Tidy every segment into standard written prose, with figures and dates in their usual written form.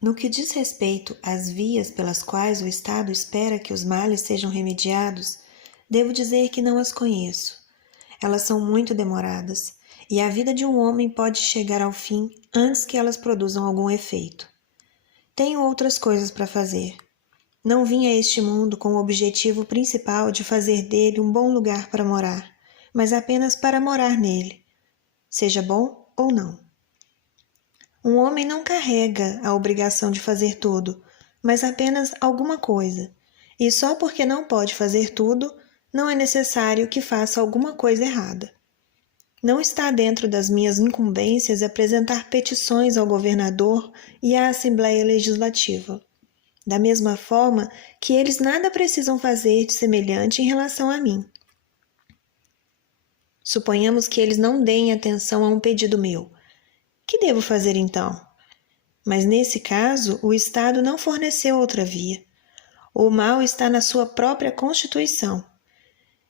No que diz respeito às vias pelas quais o Estado espera que os males sejam remediados, devo dizer que não as conheço. Elas são muito demoradas, e a vida de um homem pode chegar ao fim antes que elas produzam algum efeito. Tenho outras coisas para fazer. Não vim a este mundo com o objetivo principal de fazer dele um bom lugar para morar, mas apenas para morar nele, seja bom ou não. Um homem não carrega a obrigação de fazer tudo, mas apenas alguma coisa, e só porque não pode fazer tudo, não é necessário que faça alguma coisa errada. Não está dentro das minhas incumbências apresentar petições ao governador e à Assembleia Legislativa, da mesma forma que eles nada precisam fazer de semelhante em relação a mim. Suponhamos que eles não deem atenção a um pedido meu. Que devo fazer então? Mas nesse caso, o Estado não forneceu outra via. O mal está na sua própria Constituição.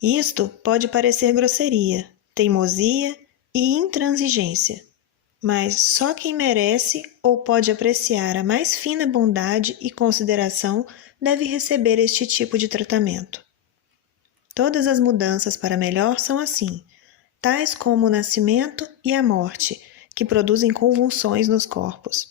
Isto pode parecer grosseria, teimosia e intransigência, mas só quem merece ou pode apreciar a mais fina bondade e consideração deve receber este tipo de tratamento. Todas as mudanças para melhor são assim, tais como o nascimento e a morte, que produzem convulsões nos corpos.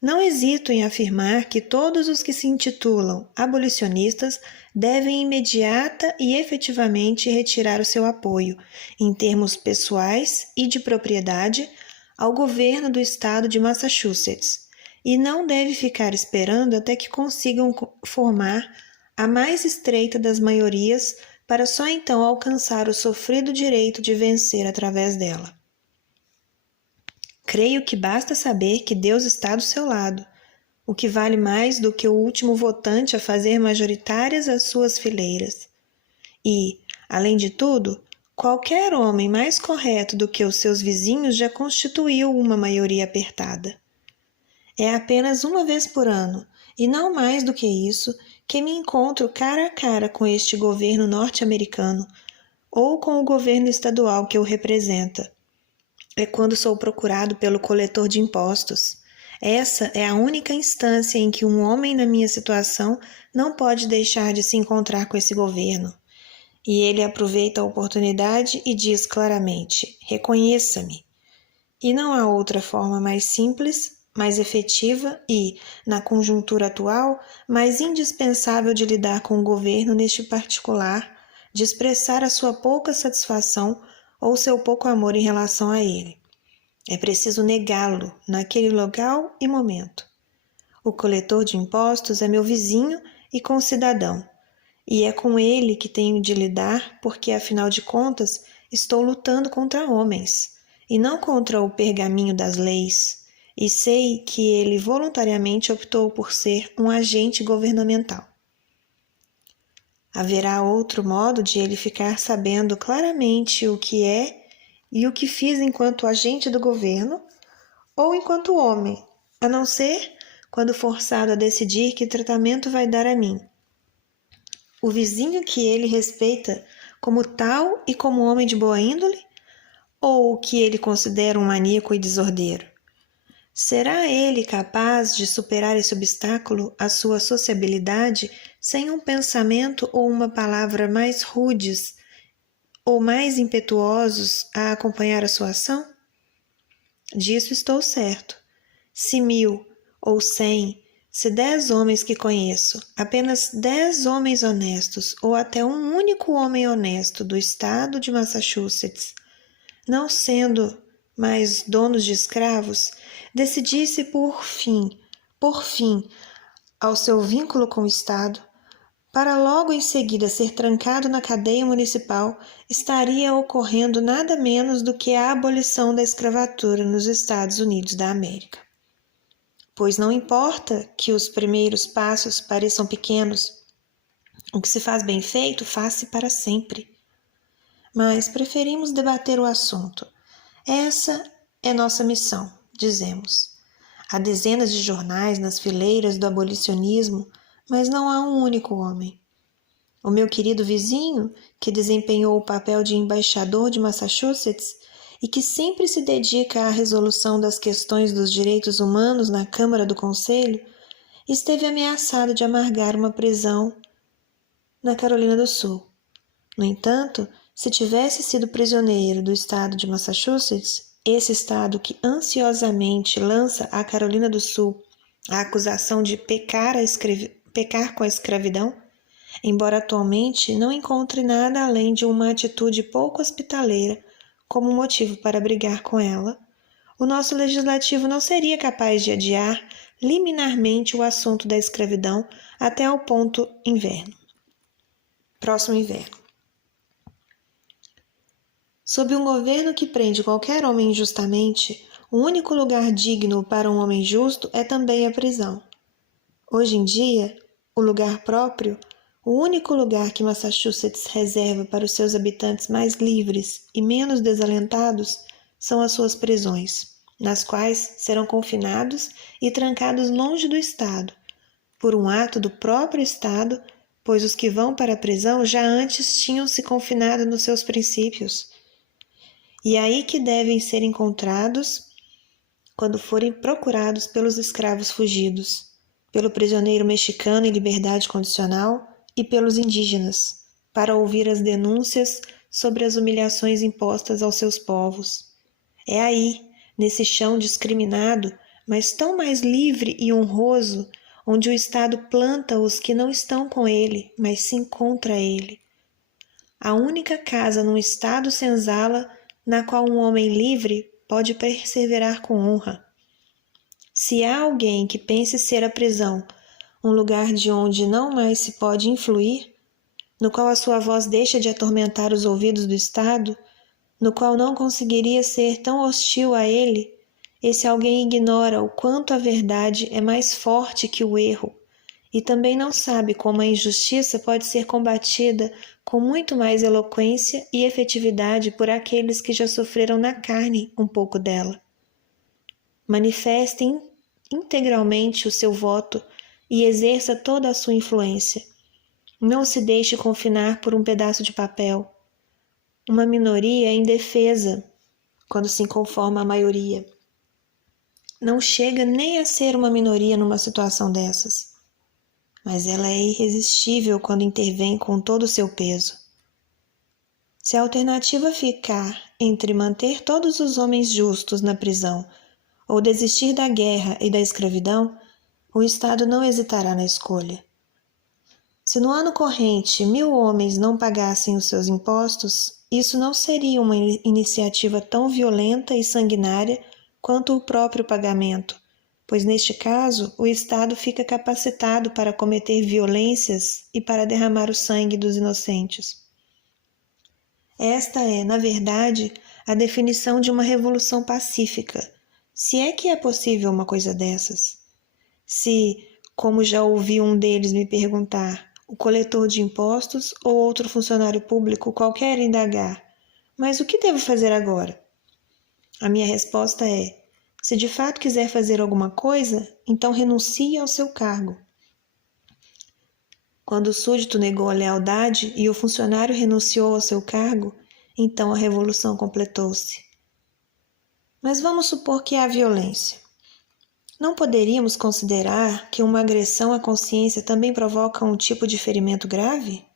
Não hesito em afirmar que todos os que se intitulam abolicionistas devem imediata e efetivamente retirar o seu apoio, em termos pessoais e de propriedade, ao governo do estado de Massachusetts, e não deve ficar esperando até que consigam formar a mais estreita das maiorias para só então alcançar o sofrido direito de vencer através dela. Creio que basta saber que Deus está do seu lado, o que vale mais do que o último votante a fazer majoritárias as suas fileiras. E, além de tudo, qualquer homem mais correto do que os seus vizinhos já constituiu uma maioria apertada. É apenas uma vez por ano, e não mais do que isso, que me encontro cara a cara com este governo norte-americano ou com o governo estadual que o representa. É quando sou procurado pelo coletor de impostos. Essa é a única instância em que um homem na minha situação não pode deixar de se encontrar com esse governo. E ele aproveita a oportunidade e diz claramente: reconheça-me. E não há outra forma mais simples, mais efetiva e, na conjuntura atual, mais indispensável de lidar com o governo neste particular, de expressar a sua pouca satisfação ou seu pouco amor em relação a ele. É preciso negá-lo naquele local e momento. O coletor de impostos é meu vizinho e concidadão, e é com ele que tenho de lidar porque, afinal de contas, estou lutando contra homens, e não contra o pergaminho das leis, e sei que ele voluntariamente optou por ser um agente governamental. Haverá outro modo de ele ficar sabendo claramente o que é e o que fiz enquanto agente do governo ou enquanto homem, a não ser quando forçado a decidir que tratamento vai dar a mim. O vizinho que ele respeita como tal e como homem de boa índole, ou o que ele considera um maníaco e desordeiro? Será ele capaz de superar esse obstáculo à sua sociabilidade sem um pensamento ou uma palavra mais rudes ou mais impetuosos a acompanhar a sua ação? Disso estou certo. Se 1000 ou 100, se 10 homens que conheço, apenas 10 homens honestos ou até um único homem honesto do estado de Massachusetts, não sendo mais donos de escravos, decidisse por fim, ao seu vínculo com o Estado, para logo em seguida ser trancado na cadeia municipal, estaria ocorrendo nada menos do que a abolição da escravatura nos Estados Unidos da América. Pois não importa que os primeiros passos pareçam pequenos, o que se faz bem feito, faz-se para sempre. Mas preferimos debater o assunto. Essa é nossa missão, dizemos. Há dezenas de jornais nas fileiras do abolicionismo, mas não há um único homem. O meu querido vizinho, que desempenhou o papel de embaixador de Massachusetts e que sempre se dedica à resolução das questões dos direitos humanos na Câmara do Conselho, esteve ameaçado de amargar uma prisão na Carolina do Sul. No entanto, se tivesse sido prisioneiro do estado de Massachusetts, esse estado que ansiosamente lança à Carolina do Sul a acusação de pecar com a escravidão, embora atualmente não encontre nada além de uma atitude pouco hospitaleira como motivo para brigar com ela, o nosso legislativo não seria capaz de adiar liminarmente o assunto da escravidão até ao próximo inverno. Sob um governo que prende qualquer homem injustamente, o único lugar digno para um homem justo é também a prisão. Hoje em dia, o lugar próprio, o único lugar que Massachusetts reserva para os seus habitantes mais livres e menos desalentados, são as suas prisões, nas quais serão confinados e trancados longe do Estado, por um ato do próprio Estado, pois os que vão para a prisão já antes tinham se confinado nos seus princípios. E é aí que devem ser encontrados quando forem procurados pelos escravos fugidos, pelo prisioneiro mexicano em liberdade condicional e pelos indígenas, para ouvir as denúncias sobre as humilhações impostas aos seus povos. É aí, nesse chão discriminado, mas tão mais livre e honroso, onde o Estado planta os que não estão com ele, mas sim contra ele. A única casa num Estado senzala na qual um homem livre pode perseverar com honra. Se há alguém que pense ser a prisão um lugar de onde não mais se pode influir, no qual a sua voz deixa de atormentar os ouvidos do Estado, no qual não conseguiria ser tão hostil a ele, esse alguém ignora o quanto a verdade é mais forte que o erro e também não sabe como a injustiça pode ser combatida com muito mais eloquência e efetividade por aqueles que já sofreram na carne um pouco dela. Manifestem integralmente o seu voto e exerça toda a sua influência. Não se deixe confinar por um pedaço de papel. Uma minoria é indefesa quando se conforma à maioria. Não chega nem a ser uma minoria numa situação dessas, mas ela é irresistível quando intervém com todo o seu peso. Se a alternativa ficar entre manter todos os homens justos na prisão ou desistir da guerra e da escravidão, o Estado não hesitará na escolha. Se no ano corrente 1.000 homens não pagassem os seus impostos, isso não seria uma iniciativa tão violenta e sanguinária quanto o próprio pagamento, pois neste caso o Estado fica capacitado para cometer violências e para derramar o sangue dos inocentes. Esta é, na verdade, a definição de uma revolução pacífica, se é que é possível uma coisa dessas. Se, como já ouvi um deles me perguntar, o coletor de impostos ou outro funcionário público qualquer indagar, mas o que devo fazer agora? A minha resposta é, se de fato quiser fazer alguma coisa, então renuncie ao seu cargo. Quando o súdito negou a lealdade e o funcionário renunciou ao seu cargo, então a revolução completou-se. Mas vamos supor que há violência. Não poderíamos considerar que uma agressão à consciência também provoca um tipo de ferimento grave?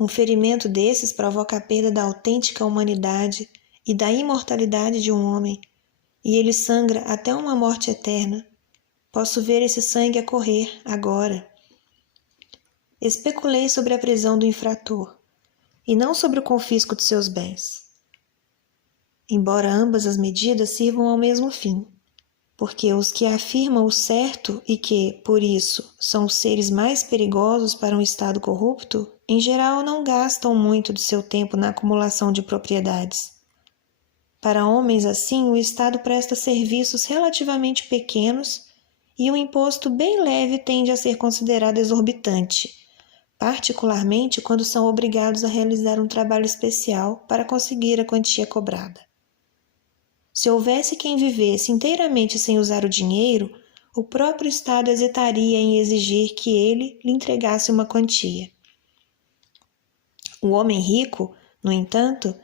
Um ferimento desses provoca a perda da autêntica humanidade e da imortalidade de um homem, e ele sangra até uma morte eterna. Posso ver esse sangue a correr agora. Especulei sobre a prisão do infrator, e não sobre o confisco de seus bens. Embora ambas as medidas sirvam ao mesmo fim, porque os que afirmam o certo e que, por isso, são os seres mais perigosos para um Estado corrupto, em geral não gastam muito do seu tempo na acumulação de propriedades. Para homens assim, o Estado presta serviços relativamente pequenos e um imposto bem leve tende a ser considerado exorbitante, particularmente quando são obrigados a realizar um trabalho especial para conseguir a quantia cobrada. Se houvesse quem vivesse inteiramente sem usar o dinheiro, o próprio Estado hesitaria em exigir que ele lhe entregasse uma quantia. O homem rico, no entanto,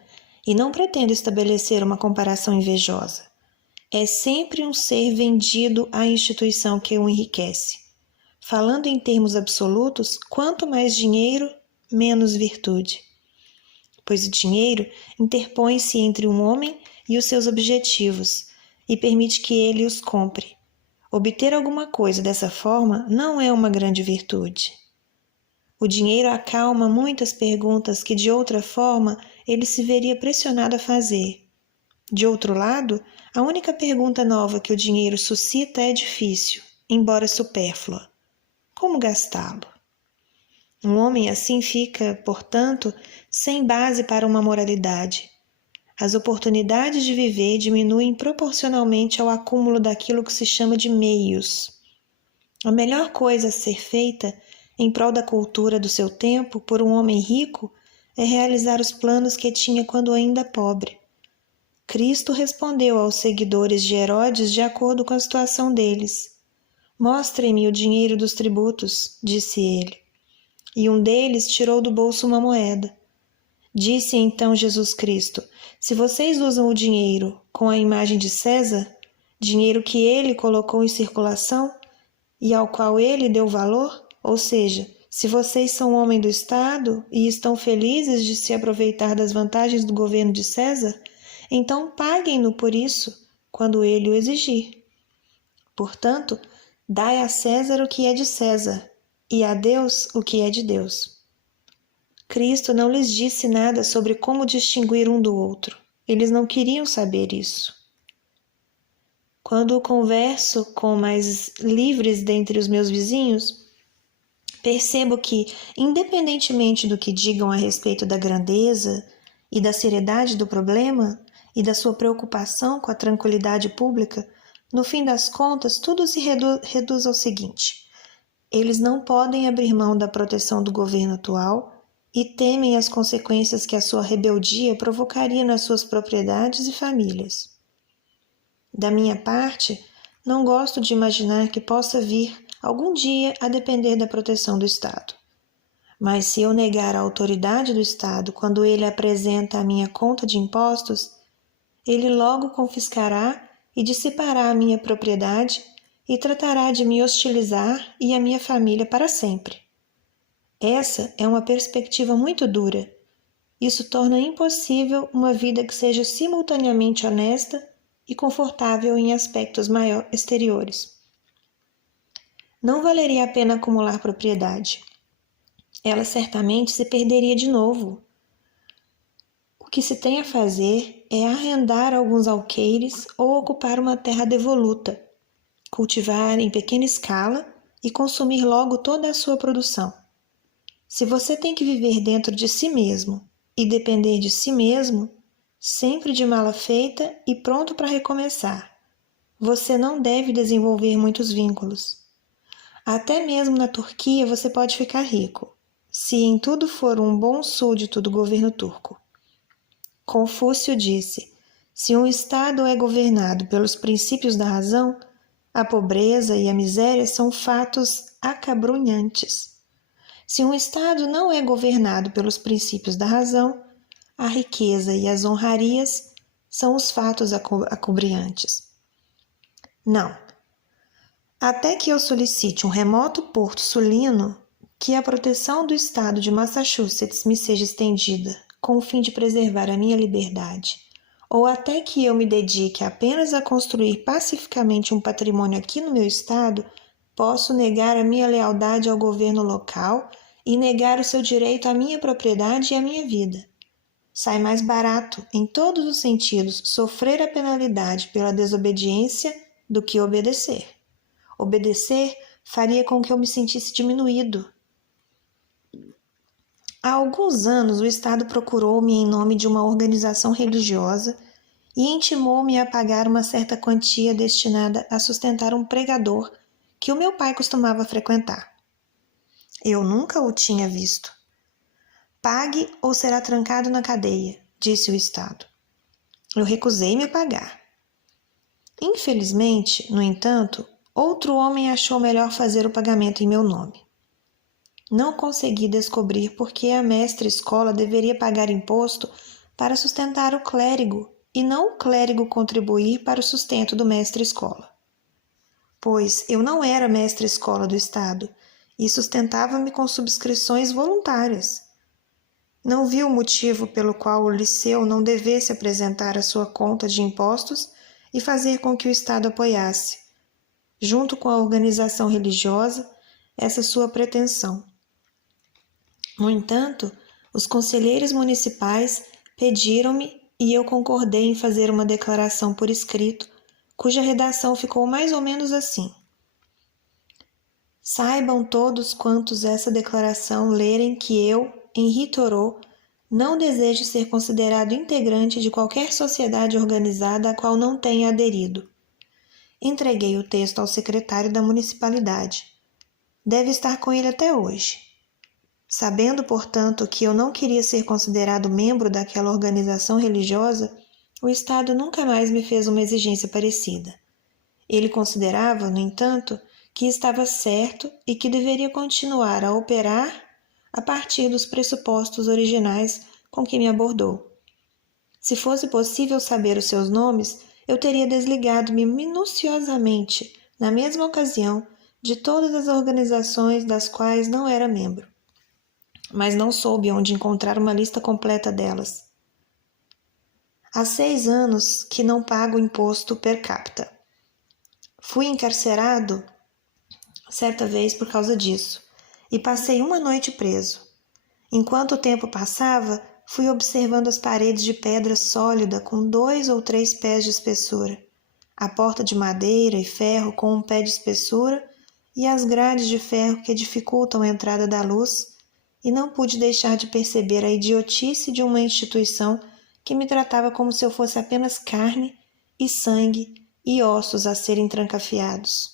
E não pretendo estabelecer uma comparação invejosa. É sempre um ser vendido à instituição que o enriquece. Falando em termos absolutos, quanto mais dinheiro, menos virtude. Pois o dinheiro interpõe-se entre um homem e os seus objetivos e permite que ele os compre. Obter alguma coisa dessa forma não é uma grande virtude. O dinheiro acalma muitas perguntas que, de outra forma, ele se veria pressionado a fazer. De outro lado, a única pergunta nova que o dinheiro suscita é difícil, embora supérflua: como gastá-lo? Um homem assim fica, portanto, sem base para uma moralidade. As oportunidades de viver diminuem proporcionalmente ao acúmulo daquilo que se chama de meios. A melhor coisa a ser feita em prol da cultura do seu tempo por um homem rico é realizar os planos que tinha quando ainda pobre. Cristo respondeu aos seguidores de Herodes de acordo com a situação deles. Mostrem-me o dinheiro dos tributos, disse ele. E um deles tirou do bolso uma moeda. Disse então Jesus Cristo: se vocês usam o dinheiro com a imagem de César, dinheiro que ele colocou em circulação e ao qual ele deu valor, ou seja, se vocês são homem do Estado e estão felizes de se aproveitar das vantagens do governo de César, então paguem-no por isso, quando ele o exigir. Portanto, dai a César o que é de César, e a Deus o que é de Deus. Cristo não lhes disse nada sobre como distinguir um do outro. Eles não queriam saber isso. Quando converso com mais livres dentre os meus vizinhos, percebo que, independentemente do que digam a respeito da grandeza e da seriedade do problema e da sua preocupação com a tranquilidade pública, no fim das contas, tudo se reduz ao seguinte: eles não podem abrir mão da proteção do governo atual e temem as consequências que a sua rebeldia provocaria nas suas propriedades e famílias. Da minha parte, não gosto de imaginar que possa vir algum dia a depender da proteção do Estado. Mas se eu negar a autoridade do Estado quando ele apresenta a minha conta de impostos, ele logo confiscará e dissipará a minha propriedade e tratará de me hostilizar e a minha família para sempre. Essa é uma perspectiva muito dura. Isso torna impossível uma vida que seja simultaneamente honesta e confortável em aspectos exteriores. Não valeria a pena acumular propriedade. Ela certamente se perderia de novo. O que se tem a fazer é arrendar alguns alqueires ou ocupar uma terra devoluta, cultivar em pequena escala e consumir logo toda a sua produção. Se você tem que viver dentro de si mesmo e depender de si mesmo, sempre de mala feita e pronto para recomeçar, você não deve desenvolver muitos vínculos. Até mesmo na Turquia você pode ficar rico, se em tudo for um bom súdito do governo turco. Confúcio disse: se um Estado é governado pelos princípios da razão, a pobreza e a miséria são fatos acabrunhantes. Se um Estado não é governado pelos princípios da razão, a riqueza e as honrarias são os fatos acabrunhantes. Não. Até que eu solicite um remoto porto sulino, que a proteção do Estado de Massachusetts me seja estendida, com o fim de preservar a minha liberdade, ou até que eu me dedique apenas a construir pacificamente um patrimônio aqui no meu estado, posso negar a minha lealdade ao governo local e negar o seu direito à minha propriedade e à minha vida. Sai mais barato, em todos os sentidos, sofrer a penalidade pela desobediência do que obedecer. Obedecer faria com que eu me sentisse diminuído. Há alguns anos, o Estado procurou-me em nome de uma organização religiosa e intimou-me a pagar uma certa quantia destinada a sustentar um pregador que o meu pai costumava frequentar. Eu nunca o tinha visto. Pague ou será trancado na cadeia, disse o Estado. Eu recusei-me a pagar. Infelizmente, no entanto, outro homem achou melhor fazer o pagamento em meu nome. Não consegui descobrir por que a mestra-escola deveria pagar imposto para sustentar o clérigo e não o clérigo contribuir para o sustento do mestre-escola. Pois eu não era mestre-escola do Estado e sustentava-me com subscrições voluntárias. Não vi o motivo pelo qual o liceu não devesse apresentar a sua conta de impostos e fazer com que o Estado apoiasse, junto com a organização religiosa, essa sua pretensão. No entanto, os conselheiros municipais pediram-me e eu concordei em fazer uma declaração por escrito, cuja redação ficou mais ou menos assim: saibam todos quantos essa declaração lerem que eu, Henri Thoreau, não desejo ser considerado integrante de qualquer sociedade organizada a qual não tenha aderido. Entreguei o texto ao secretário da municipalidade. Deve estar com ele até hoje. Sabendo, portanto, que eu não queria ser considerado membro daquela organização religiosa, o Estado nunca mais me fez uma exigência parecida. Ele considerava, no entanto, que estava certo e que deveria continuar a operar a partir dos pressupostos originais com que me abordou. Se fosse possível saber os seus nomes, eu teria desligado-me minuciosamente, na mesma ocasião, de todas as organizações das quais não era membro. Mas não soube onde encontrar uma lista completa delas. Há 6 anos que não pago imposto per capita. Fui encarcerado certa vez por causa disso, e passei uma noite preso. Enquanto o tempo passava, fui observando as paredes de pedra sólida com 2 ou 3 pés de espessura, a porta de madeira e ferro com 1 pé de espessura e as grades de ferro que dificultam a entrada da luz, e não pude deixar de perceber a idiotice de uma instituição que me tratava como se eu fosse apenas carne e sangue e ossos a serem trancafiados.